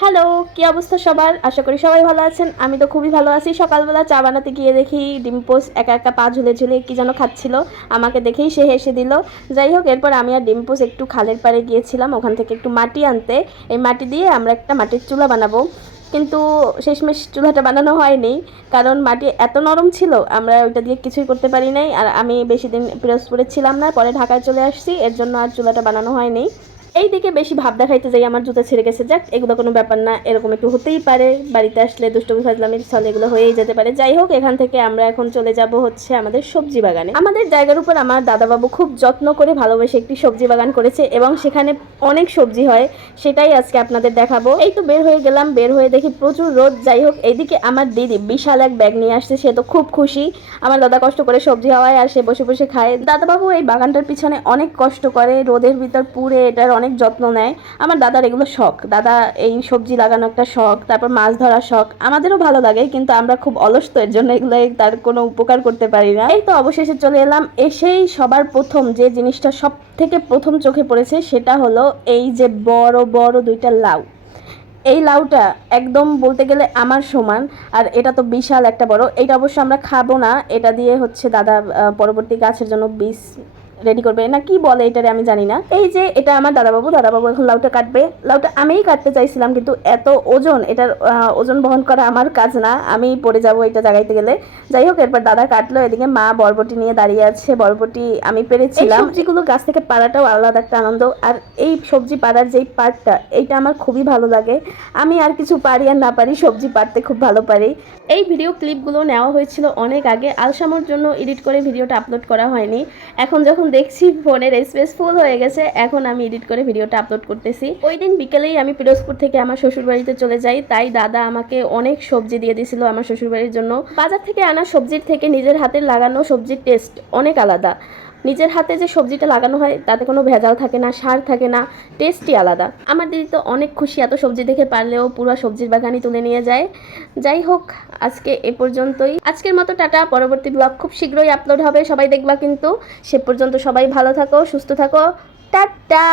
Hello, কি অবস্থা সবার? আশা করি সবাই ভালো আছেন। আমি তো খুবই ভালো আছি। সকালবেলা চা বানাতে গিয়ে দেখি ডিম্পোস একা একা পা ঝুলে ঝুলে কি যেন খাচ্ছিল। আমাকে দেখেই সে হেসে দিল। যাই হোক, এরপর আমি আর ডিম্পোস একটু খালের পাড়ে গিয়েছিলাম ওখান থেকে একটু মাটি আনতে। এই মাটি দিয়ে আমরা একটা মাটির চুলা বানাবো। কিন্তু শেষমেশ চুলাটা বানানো হয়নি, কারণ মাটি এত নরম ছিল আমরা ওইটা দিয়ে কিছুই করতে পারি নাই। আর আমি বেশি দিন পিরোজপুরে ছিলাম না, পরে ঢাকায় চলে আসছি, এর জন্য আর চুলাটা বানানো হয়নি। এই দিকে বেশি ভাব দেখাইতে যাই আমার জুতা ছিঁড়ে গেছে, যাক এগুলো কোনো ব্যাপার না, এরকম একটু হতেই পারে, বাড়িতে আসলে দুষ্টুমি ফাজলামির ছলে এগুলো হয়েই যেতে পারে। যাই হোক, এখান থেকে আমরা এখন চলে যাব হচ্ছে আমাদের সবজি বাগানে। আমাদের জায়গার উপর আমার দাদাবাবু খুব যত্ন করে ভালোবেসে একটি সবজি বাগান করেছে এবং সেখানে অনেক সবজি হয়, সেটাই আজকে আপনাদের দেখাবো। এই তো বের হয়ে গেলাম, বের হয়ে দেখি প্রচুর রোদ। যাই হোক, এইদিকে আমার দিদি বিশাল এক ব্যাগ নিয়ে আসছে, সে তো খুব খুশি। আমার দাদা কষ্ট করে সবজি হওয়ায় আর সে বসে বসে খায়। দাদাবাবু এই বাগানটার পিছনে অনেক কষ্ট করে, রোদের ভিতর পুড়ে এটার অনেক যত্ন নেয়। আমার দাদার এগুলো শখ, দাদা এই সবজি লাগানো একটা শখ, তারপর মাছ ধরার শখ। আমাদেরও ভালো লাগে, কিন্তু আমরা খুব অলস, তো এর জন্য এগুলো তার কোনো উপকার করতে পারি না। এই তো অবশেষে চলে এলাম। এসেই সবার প্রথম যে জিনিসটা সব থেকে প্রথম চোখে পড়েছে সেটা হলো এই যে বড় বড় দুইটা লাউ। এই লাউটা একদম বলতে গেলে আমার সমান, আর এটা তো বিশাল একটা বড়। এইটা অবশ্য আমরা খাবো না, এটা দিয়ে হচ্ছে দাদা পরবর্তী গাছের জন্য বীজ রেডি করবে না কি বলে এটারে আমি জানি না। এই যে এটা আমার দাদাবাবু এখন লাউটা কাটবে। লাউটা আমিই কাটতে চাইছিলাম, কিন্তু এত ওজন, এটার ওজন বহন করা আমার কাজ না, আমি পড়ে যাব এটা জাগাইতে গেলে। যাই হোক, এরপর দাদা কাটলো, এদিকে মা বরবটি নিয়ে দাঁড়িয়ে আছে। বরবটি আমি পেরেছিলাম। সবজিগুলো গাছ থেকে পাড়াটাও আলাদা একটা আনন্দ, আর এই সবজি পাড়ার যেই পার্টটা, এইটা আমার খুবই ভালো লাগে। আমি আর কিছু পারি আর না পারি, সবজি পাড়তে খুব ভালো পারি। এই ভিডিও ক্লিপগুলো নেওয়া হয়েছিল অনেক আগে, আলসামোর জন্য এডিট করে ভিডিওটা আপলোড করা হয়নি। এখন যখন দেখছি ফোনের স্পেস ফুল হয়ে গেছে, এখন আমি এডিট করে ভিডিওটা আপলোড করতেছি। ওই দিন বিকেলেই আমি পিরোজপুর থেকে আমার শ্বশুরবাড়িতে চলে যাই, তাই দাদা আমাকে অনেক সবজি দিয়ে দিয়েছিল আমার শ্বশুরবাড়ির জন্য। বাজার থেকে আনা সবজির থেকে নিজের হাতে লাগানো সবজির টেস্ট অনেক আলাদা। নিজের হাতে যে সবজিটা লাগানো হয় তাতে কোনো ভেজাল থাকে না, সার থাকে না, টেস্টই আলাদা। আমার দিদি তো অনেক খুশি, এত সবজি দেখে পারলেও পুরো সবজির বাগানই তুলে নিয়ে যায়। যাই হোক, আজকে এ পর্যন্তই। আজকের মতো টাটা, পরবর্তী ব্লগ খুব শীঘ্রই আপলোড হবে, সবাই দেখবা কিন্তু। সে পর্যন্ত সবাই ভালো থাকো, সুস্থ থাকো, টাটা।